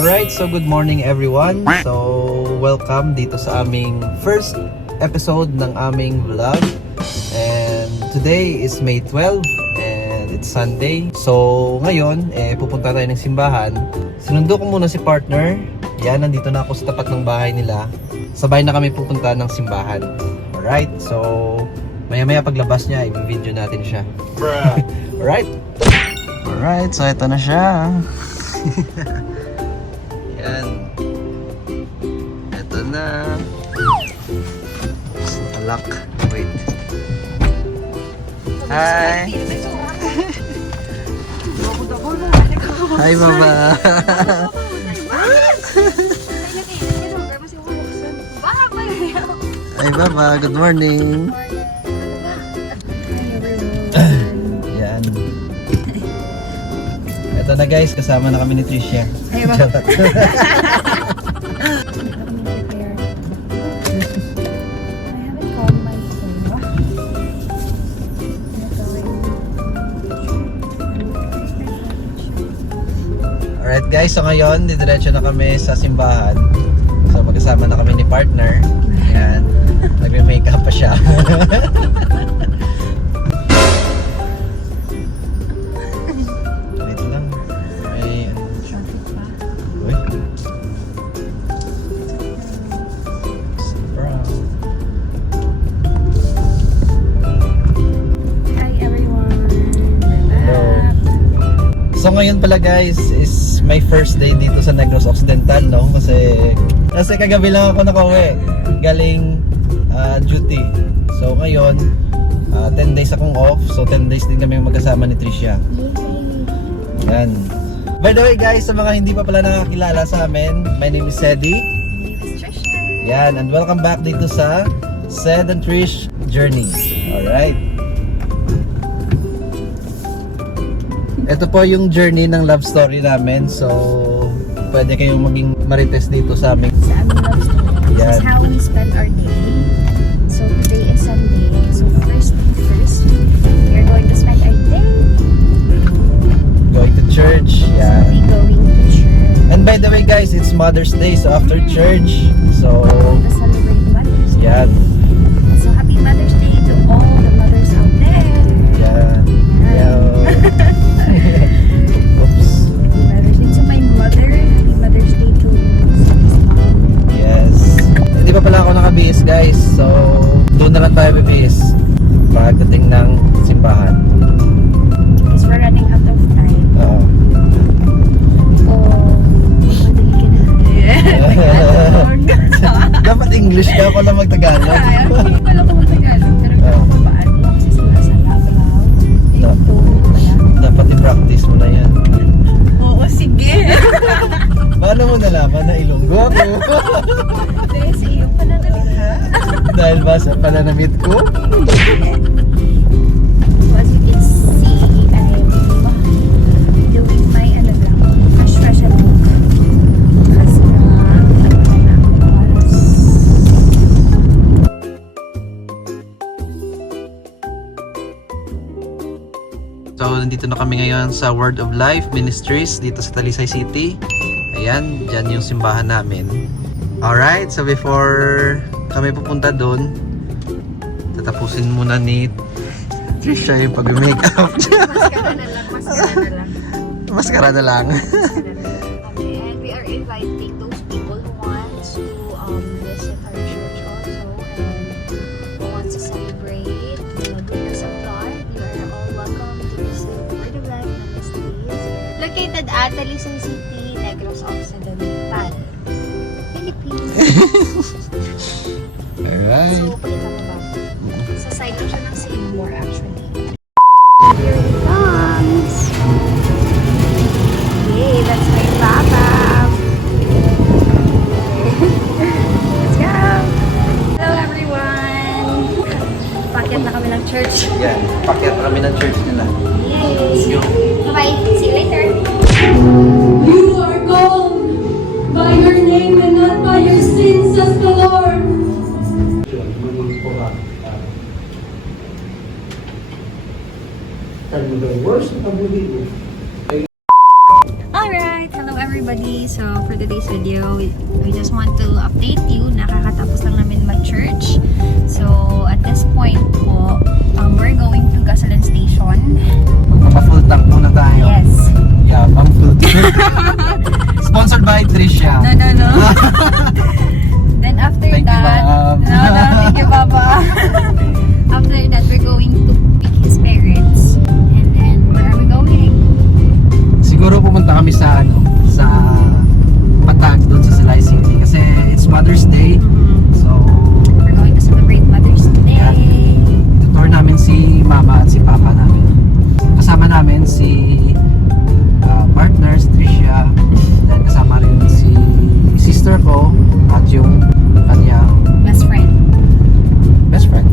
Alright, so good morning everyone. So, welcome dito sa aming first episode ng aming vlog. And today is May 12 and it's Sunday. So, ngayon, pupunta tayo ng simbahan. Sinundo ko muna si partner. Yan, nandito na ako sa tapat ng bahay nila. Sabay na kami pupunta ng simbahan. Alright, so maya-maya paglabas niya, i-video natin siya. Alright? Alright, so ito na siya. Yan. Ito na. Alak. Wait. Hi. Hi, Baba. Hi, Baba. Good morning. Yan. Ito na guys, kasama na kami ni Tricia. Ay, Baba. Alright guys, so ngayon, didiretso na kami sa simbahan. So magkasama na kami ni partner. Ayan, nagme-makeup pa siya. Wait lang. May... Uy. Brown. Hi everyone. Hello. So ngayon pala guys, is my first day dito sa Negros Occidental, no? Kasi kagabi lang ako nakauwi galing duty. So ngayon 10 days akong off. So 10 days din kami magkasama ni Tricia. Yan. By the way guys, sa mga hindi pa pala nakakilala sa amin, my name is Sedi. Yan, and welcome back dito sa Sed and Trish Journey. Alright. Ito po yung journey ng love story namin. So pwede kayong maging marites dito sa aming love story. This is how we spend our day. So today is Sunday. So first thing first, we're going to spend our day going to church. Yeah. So we going to church. And by the way guys, it's Mother's Day. So after church, so to celebrate Mother's Day. yeah. So happy Mother's Day to all the mothers out there. Yeah. Yeah. Oops. Mother's Day to my mother. Happy Mother's Day to his mom. Yes. Hindi pa pala ako nakabihis guys. So doon na lang tayo bibihis pagdating ng simbahan. Because we're running out of time. Oo. Magmadali ka na. Dapat English ka pala mag-Tagalog. Hindi pala ko mag-Tagalog. Pero kung paano kasi sila sa labaw. No. Dapat i-practice mo na yan. Oo, sige. Paano mo nalaman na Ilonggo ako? Dahil sa iyo pananalita. Dahil ba sa pananamit ko? So as you can see, I'm doing my fresh and kasi So, nandito na kami ngayon sa Word of Life Ministries dito sa Talisay City. Ayan, dyan yung simbahan namin. Alright, so before kami pupunta doon, tatapusin muna ni Trisha yung pag-makeup. maskara na lang. Maskara na lang. Okay, and we are inviting those people who wants to visit our church also and who wants to celebrate the goodness of God. You are all welcome to visit Word of Life Ministries. Located at Talisay City, Negros Occidental, Philippines. Alright. So, pakita mo ba? Sa side lang siya ng Seymour actually. Here he comes. Yay, that's my papa. Let's go. Hello everyone. Pakyat na kami ng church. Yan, pakyat kami ng church nila. Yay. Bye-bye. See you later. You are called by your name and not by your sins, says the Lord. for today's video, we just want to update you. Nakakatapos lang namin mag-church. So, at this point po, we're going to gasoline station. Magpapa-full tank muna tayo. Yes. Yeah, pang full tank. Sponsored by Tricia. No. Then after Thank you, that, Ma'am. thank you, Papa. After that, we're going to pick his parents. And then, where are we going? Siguro pumunta kami sa sa Patag doon sa Salay City kasi it's Mother's Day. So, We're going to celebrate Mother's Day. tutor namin si Mama at si Papa namin. Kasama namin si partners, Tricia, then kasama rin si sister ko at yung kanyang Best friend. best friend.